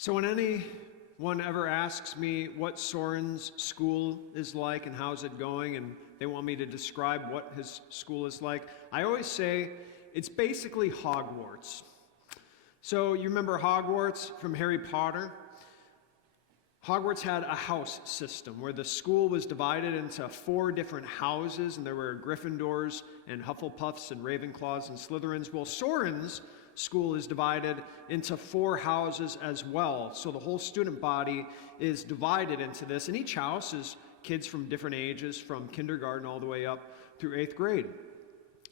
So when anyone ever asks me what Soren's school is like and how's it going, and they want me to describe what his school is like, I always say it's basically Hogwarts. So you remember Hogwarts from Harry Potter? Hogwarts had a house system where the school was divided into 4 different houses, and there were Gryffindors and Hufflepuffs and Ravenclaws and Slytherins. Well, Soren's school is divided into 4 houses as well. So the whole student body is divided into this, and each house is kids from different ages, from kindergarten all the way up through 8th grade.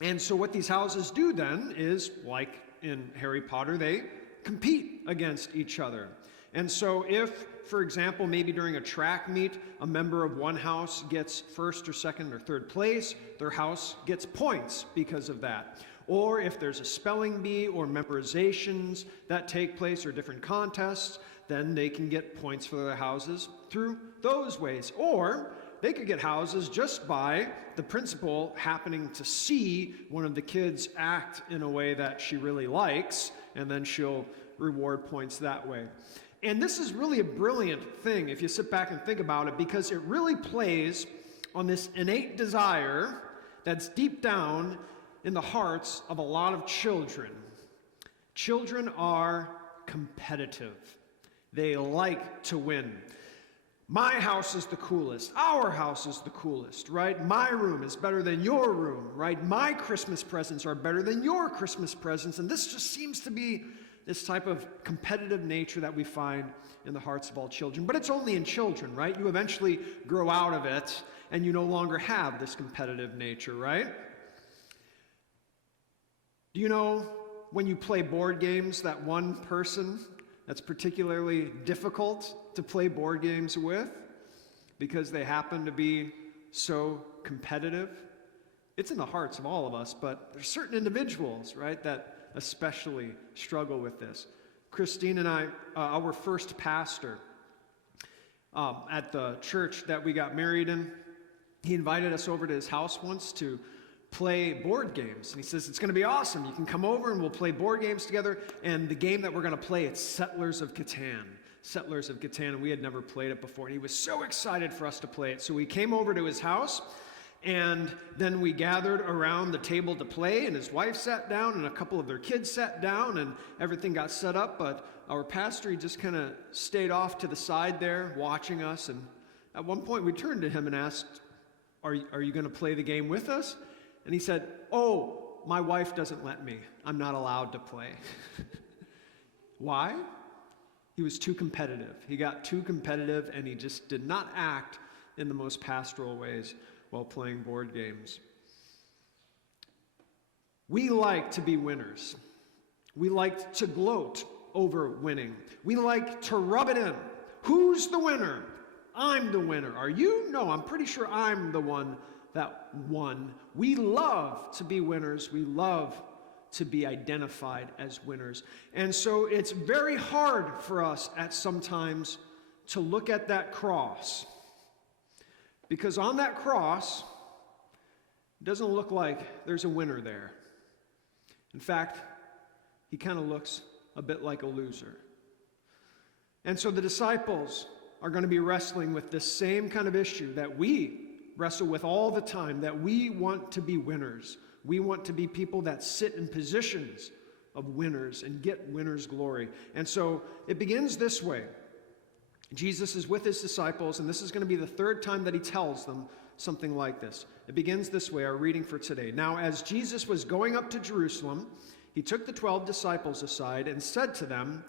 And so what these houses do then is, like in Harry Potter, they compete against each other. And so if, for example, maybe during a track meet, a member of one house gets 1st or 2nd or 3rd place, their house gets points because of that. Or if there's a spelling bee or memorizations that take place or different contests, then they can get points for their houses through those ways. Or they could get houses just by the principal happening to see one of the kids act in a way that she really likes, and then she'll reward points that way. And this is really a brilliant thing if you sit back and think about it, because it really plays on this innate desire that's deep down in the hearts of a lot of children. Children are competitive. They like to win. My house is the coolest. Our house is the coolest, right? My room is better than your room, right? My Christmas presents are better than your Christmas presents. And this just seems to be this type of competitive nature that we find in the hearts of all children. But it's only in children, right? You eventually grow out of it, and you no longer have this competitive nature, right? Do you know when you play board games that one person that's particularly difficult to play board games with because they happen to be so competitive? It's in the hearts of all of us, but there's certain individuals, right, that especially struggle with this. Christine and I, our first pastor at the church that we got married in, he invited us over to his house once to play board games. And he says, it's going to be awesome. You can come over and we'll play board games together. And the game that we're going to play, it's Settlers of Catan. Settlers of Catan, and we had never played it before. And he was so excited for us to play it. So we came over to his house, and then we gathered around the table to play, and his wife sat down, and a couple of their kids sat down, and everything got set up. But our pastor, he just kind of stayed off to the side there watching us. And at one point we turned to him and asked, are you going to play the game with us? And he said, oh, my wife doesn't let me. I'm not allowed to play. Why? He was too competitive. He got too competitive, and he just did not act in the most pastoral ways while playing board games. We like to be winners. We like to gloat over winning. We like to rub it in. Who's the winner? I'm the winner. Are you? No, I'm pretty sure I'm the one that won. We love to be winners. We love to be identified as winners. And so it's very hard for us at sometimes to look at that cross, because on that cross, it doesn't look like there's a winner there. In fact, he kind of looks a bit like a loser. And so the disciples are going to be wrestling with this same kind of issue that we wrestle with all the time, that we want to be winners. We want to be people that sit in positions of winners and get winners' glory. And so it begins this way. Jesus is with his disciples, and this is going to be the 3rd time that he tells them something like this. It begins this way, our reading for today. Now, as Jesus was going up to Jerusalem, he took the 12 disciples aside and said to them,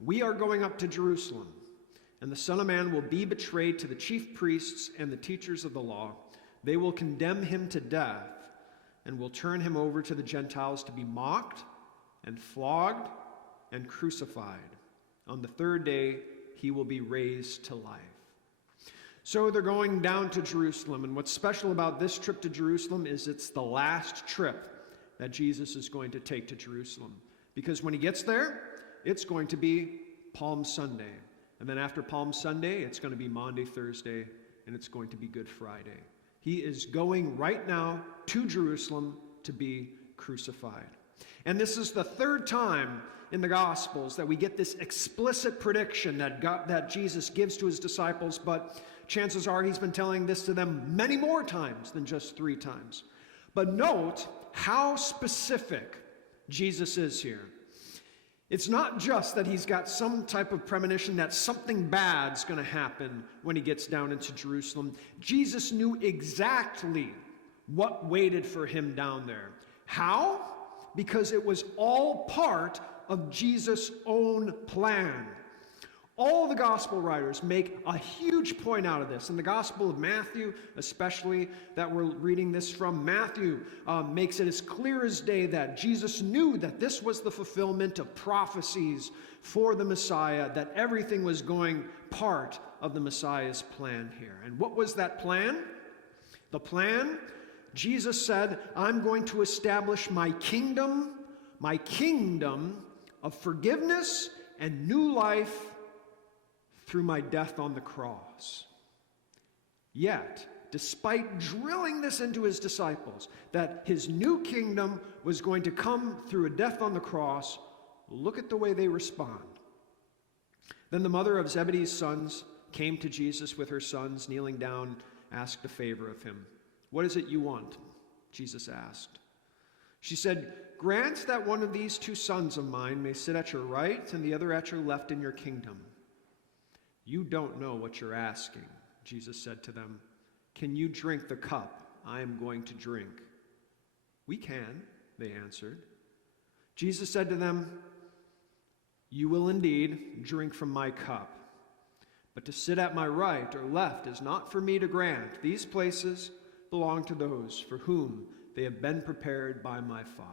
we are going up to Jerusalem, and the Son of Man will be betrayed to the chief priests and the teachers of the law. They will condemn him to death and will turn him over to the Gentiles to be mocked and flogged and crucified. On the 3rd day, he will be raised to life. So they're going down to Jerusalem, and what's special about this trip to Jerusalem is it's the last trip that Jesus is going to take to Jerusalem. Because when he gets there, it's going to be Palm Sunday. And then after Palm Sunday, it's going to be Maundy, Thursday, and it's going to be Good Friday. He is going right now to Jerusalem to be crucified. And this is the third time in the Gospels that we get this explicit prediction that Jesus gives to his disciples, but chances are he's been telling this to them many more times than just 3 times. But note how specific Jesus is here. It's not just that he's got some type of premonition that something bad's going to happen when he gets down into Jerusalem. Jesus knew exactly what waited for him down there. How? Because it was all part of Jesus' own plan. All the gospel writers make a huge point out of this. In the Gospel of Matthew, especially, that we're reading this from, Matthew makes it as clear as day that Jesus knew that this was the fulfillment of prophecies for the Messiah, that everything was going part of the Messiah's plan here. And what was that plan? The plan, Jesus said, I'm going to establish my kingdom of forgiveness and new life through my death on the cross. Yet, despite drilling this into his disciples, that his new kingdom was going to come through a death on the cross, look at the way they respond. Then the mother of Zebedee's sons came to Jesus with her sons, kneeling down, asked a favor of him. What is it you want? Jesus asked. She said, grant that one of these 2 sons of mine may sit at your right and the other at your left in your kingdom. You don't know what you're asking, Jesus said to them. Can you drink the cup I am going to drink? We can, they answered. Jesus said to them, you will indeed drink from my cup, but to sit at my right or left is not for me to grant. These places belong to those for whom they have been prepared by my Father.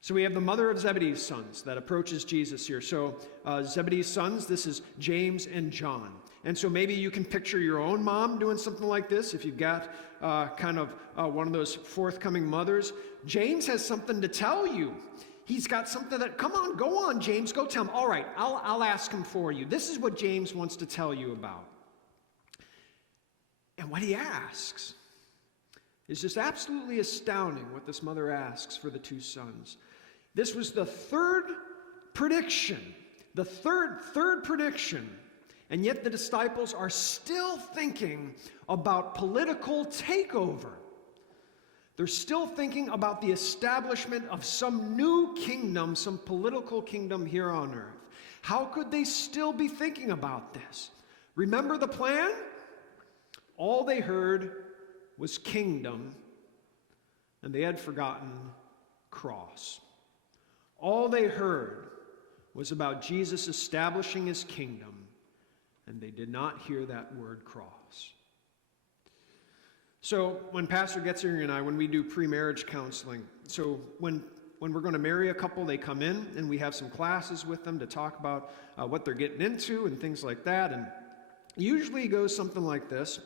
So we have the mother of Zebedee's sons that approaches Jesus here. So Zebedee's sons, this is James and John. And so maybe you can picture your own mom doing something like this if you've got one of those forthcoming mothers. James has something to tell you. He's got something that, come on, go on, James, go tell him. All right, I'll ask him for you. This is what James wants to tell you about. And what he asks is just absolutely astounding, what this mother asks for the 2 sons. This was the third prediction, and yet the disciples are still thinking about political takeover. They're still thinking about the establishment of some new kingdom, some political kingdom here on earth. How could they still be thinking about this? Remember the plan? All they heard was kingdom, and they had forgotten cross. All they heard was about Jesus establishing his kingdom, and they did not hear that word cross. So when Pastor Getzinger and I, when we do pre-marriage counseling, so when we're going to marry a couple, they come in, and we have some classes with them to talk about what they're getting into and things like that, and usually it goes something like this.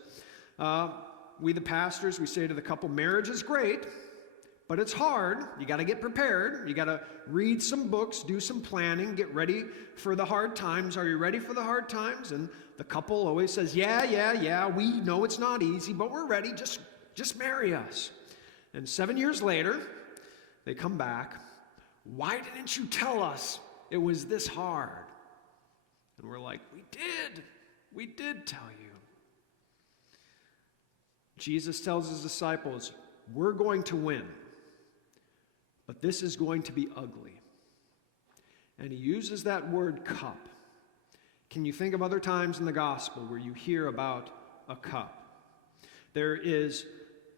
We, the pastors, we say to the couple, marriage is great, but it's hard. You got to get prepared. You got to read some books, do some planning, get ready for the hard times. Are you ready for the hard times? And the couple always says, yeah, we know it's not easy, but we're ready. Just marry us. And 7 years later, they come back. Why didn't you tell us it was this hard? And we're like, we did tell you. Jesus tells his disciples, we're going to win, but this is going to be ugly. And he uses that word cup. Can you think of other times in the gospel where you hear about a cup? There is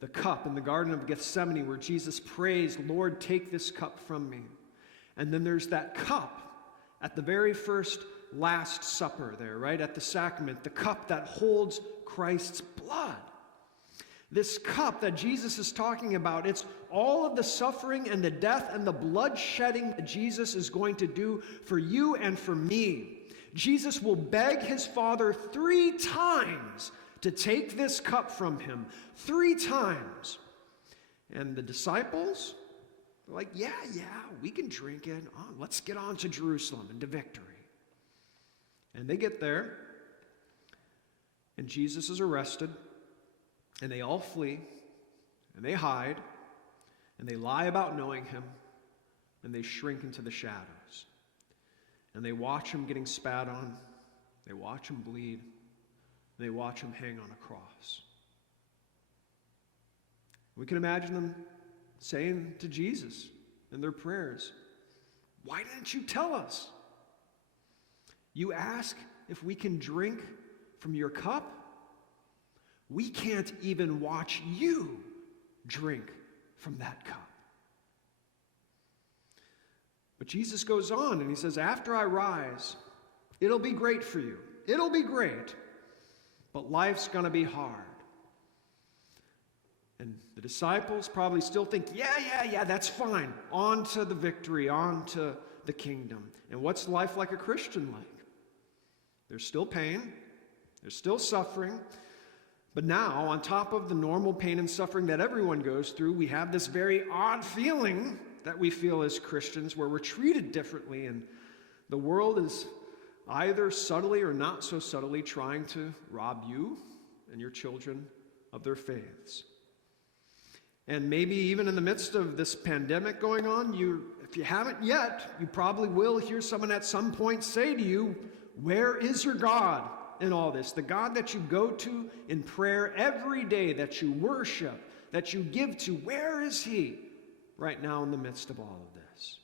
the cup in the Garden of Gethsemane where Jesus prays, Lord, take this cup from me. And then there's that cup at the very first Last Supper there, right? At the sacrament, the cup that holds Christ's blood. This cup that Jesus is talking about, it's all of the suffering and the death and the bloodshedding that Jesus is going to do for you and for me. Jesus will beg his Father 3 times to take this cup from him. 3 times. And the disciples are like, yeah, we can drink it. Oh, let's get on to Jerusalem and to victory. And they get there, and Jesus is arrested. And they all flee, and they hide, and they lie about knowing him. and they shrink into the shadows. And they watch him getting spat on, they watch him bleed, and they watch him hang on a cross. We can imagine them saying to Jesus in their prayers, "Why didn't you tell us? You ask if we can drink from your cup? We can't even watch you drink from that cup." But Jesus goes on and he says, "After I rise, it'll be great for you. It'll be great, but life's going to be hard." And the disciples probably still think, yeah, that's fine. On to the victory, on to the kingdom. And what's life like a Christian like? There's still pain, there's still suffering, but now, on top of the normal pain and suffering that everyone goes through, we have this very odd feeling that we feel as Christians where we're treated differently, and the world is either subtly or not so subtly trying to rob you and your children of their faiths. And maybe even in the midst of this pandemic going on, if you haven't yet, you probably will hear someone at some point say to you, "Where is your God in all this?" The God that you go to in prayer every day, that you worship, that you give to, where is he right now in the midst of all of this?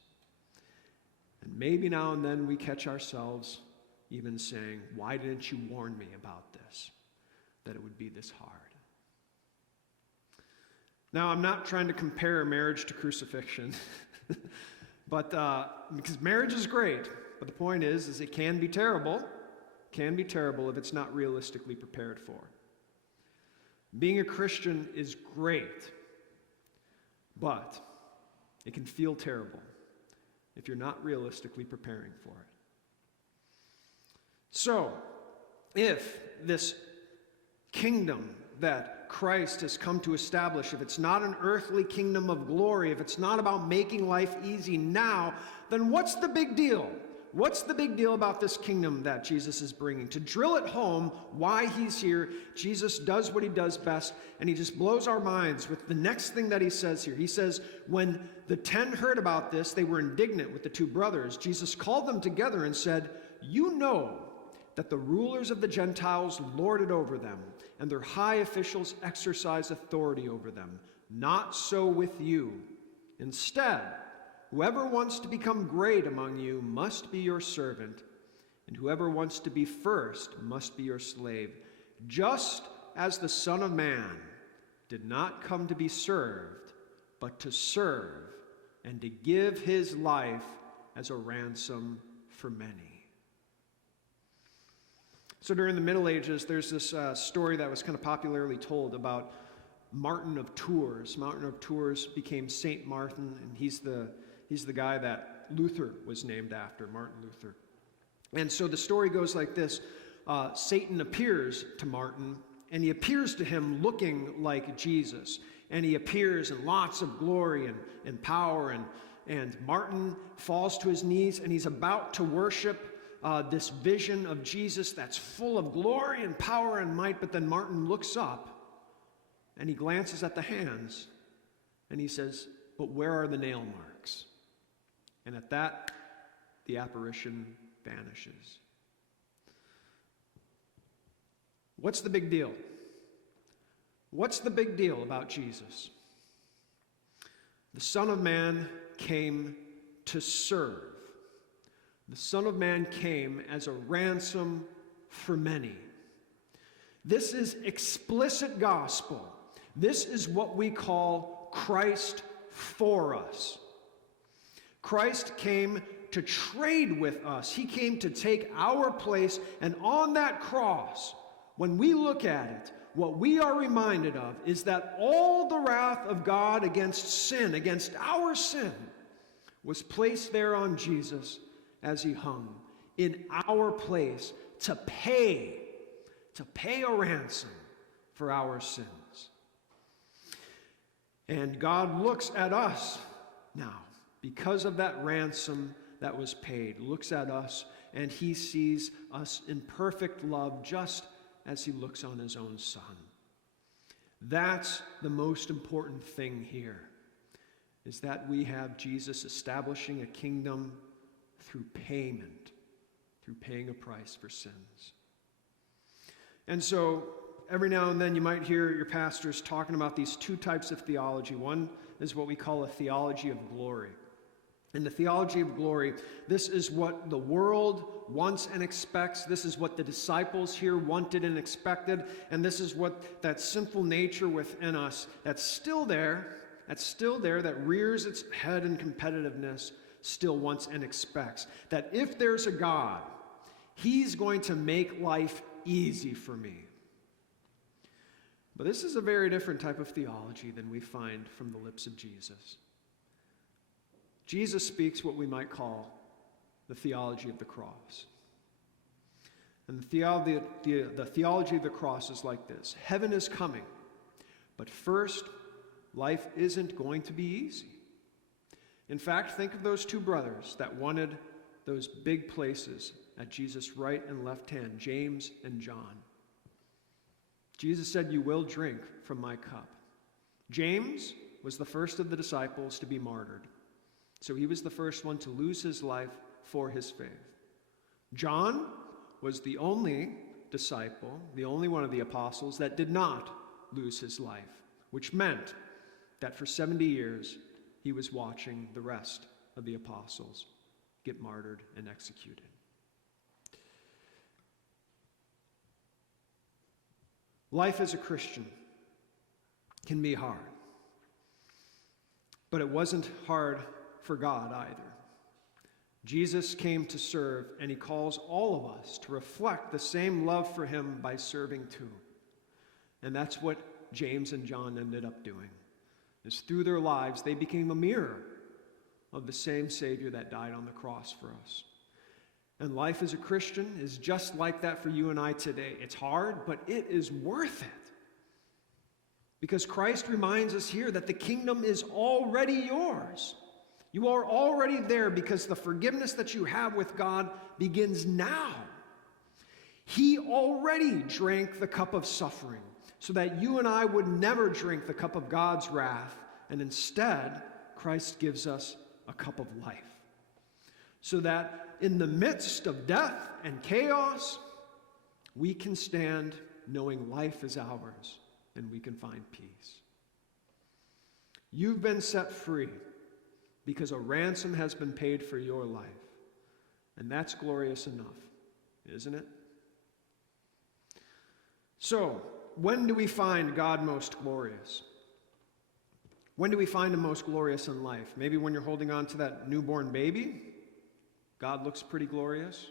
And maybe now and then we catch ourselves even saying, "Why didn't you warn me about this, that it would be this hard?" Now, I'm not trying to compare marriage to crucifixion, but because marriage is great, but the point is it can be terrible if it's not realistically prepared for. Being a Christian is great, but it can feel terrible if you're not realistically preparing for it. So, if this kingdom that Christ has come to establish, if it's not an earthly kingdom of glory, if it's not about making life easy now, then what's the big deal? What's the big deal about this kingdom that Jesus is bringing? To drill it home why he's here, Jesus does what he does best, and he just blows our minds with the next thing that he says here. He says, when the 10 heard about this, they were indignant with the 2 brothers. Jesus called them together and said, "You know that the rulers of the Gentiles lord it over them, and their high officials exercise authority over them. Not so with you. Instead, whoever wants to become great among you must be your servant, and whoever wants to be first must be your slave, just as the Son of Man did not come to be served, but to serve, and to give his life as a ransom for many." So during the Middle Ages, there's this story that was kind of popularly told about Martin of Tours. Martin of Tours became St. Martin, and he's the guy that Luther was named after, Martin Luther. And so the story goes like this. Satan appears to Martin, and he appears to him looking like Jesus. And he appears in lots of glory and power, and Martin falls to his knees, and he's about to worship this vision of Jesus that's full of glory and power and might, but then Martin looks up and he glances at the hands and he says, "But where are the nail marks?" And at that, the apparition vanishes. What's the big deal? What's the big deal about Jesus? The Son of Man came to serve. The Son of Man came as a ransom for many. This is explicit gospel. This is what we call Christ for us. Christ came to trade with us. He came to take our place, and on that cross, when we look at it, what we are reminded of is that all the wrath of God against sin, against our sin, was placed there on Jesus as he hung in our place to pay a ransom for our sins. And God looks at us now, because of that ransom that was paid, looks at us, and he sees us in perfect love, just as he looks on his own Son. That's the most important thing here. is that we have Jesus establishing a kingdom through payment, through paying a price for sins. And so every now and then you might hear your pastors talking about these two types of theology. One is what we call a theology of glory. In the theology of glory, this is what the world wants and expects. This is what the disciples here wanted and expected. And this is what that sinful nature within us that's still there, that rears its head in competitiveness, still wants and expects. That if there's a God, he's going to make life easy for me. But this is a very different type of theology than we find from the lips of Jesus. Jesus speaks what we might call the theology of the cross. And the theology of the cross is like this. Heaven is coming, but first, life isn't going to be easy. In fact, think of those two brothers that wanted those big places at Jesus' right and left hand, James and John. Jesus said, "You will drink from my cup." James was the first of the disciples to be martyred. So he was the first one to lose his life for his faith. John was the only disciple, the only one of the apostles that did not lose his life, which meant that for 70 years he was watching the rest of the apostles get martyred and executed. Life as a Christian can be hard, but it wasn't hard for God either. Jesus came to serve, and he calls all of us to reflect the same love for him by serving too. And that's what James and John ended up doing. Is through their lives, they became a mirror of the same Savior that died on the cross for us. And life as a Christian is just like that for you and I today. It's hard, but it is worth it. Because Christ reminds us here that the kingdom is already yours. You are already there because the forgiveness that you have with God begins now. He already drank the cup of suffering so that you and I would never drink the cup of God's wrath, and instead, Christ gives us a cup of life. So that in the midst of death and chaos, we can stand knowing life is ours and we can find peace. You've been set free because a ransom has been paid for your life. And that's glorious enough, isn't it? So, when do we find God most glorious? When do we find him most glorious in life? Maybe when you're holding on to that newborn baby, God looks pretty glorious.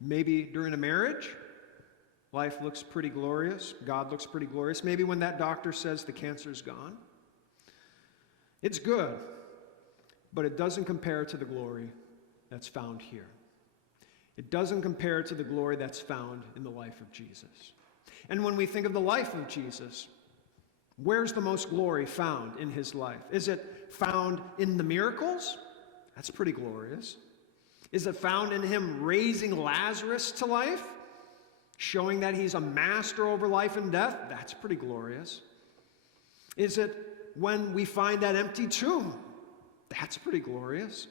Maybe during a marriage, life looks pretty glorious. God looks pretty glorious. Maybe when that doctor says the cancer's gone. It's good, but it doesn't compare to the glory that's found here. It doesn't compare to the glory that's found in the life of Jesus. And when we think of the life of Jesus, where's the most glory found in his life? Is it found in the miracles? That's pretty glorious. Is it found in him raising Lazarus to life? Showing that he's a master over life and death? That's pretty glorious. Is it when we find that empty tomb? That's pretty glorious.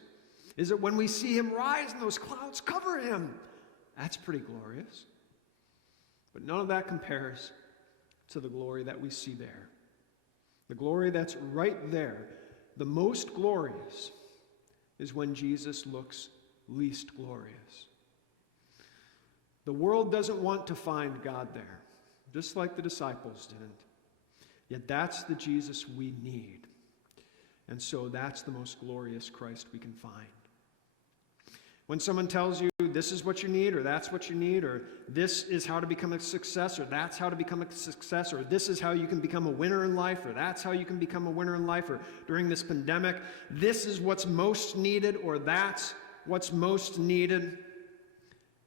Is it when we see him rise and those clouds cover him? That's pretty glorious. But none of that compares to the glory that we see there. The glory that's right there, the most glorious, is when Jesus looks least glorious. The world doesn't want to find God there, just like the disciples didn't. Yet that's the Jesus we need. And so that's the most glorious Christ we can find. When someone tells you this is what you need, or that's what you need, or this is how to become a success, or that's how to become a success, or this is how you can become a winner in life, or that's how you can become a winner in life, or during this pandemic, this is what's most needed, or that's what's most needed,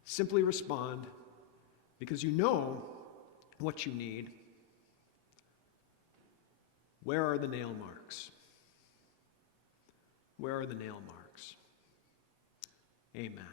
simply respond, because you know what you need. Where are the nail marks? Where are the nail marks? Amen.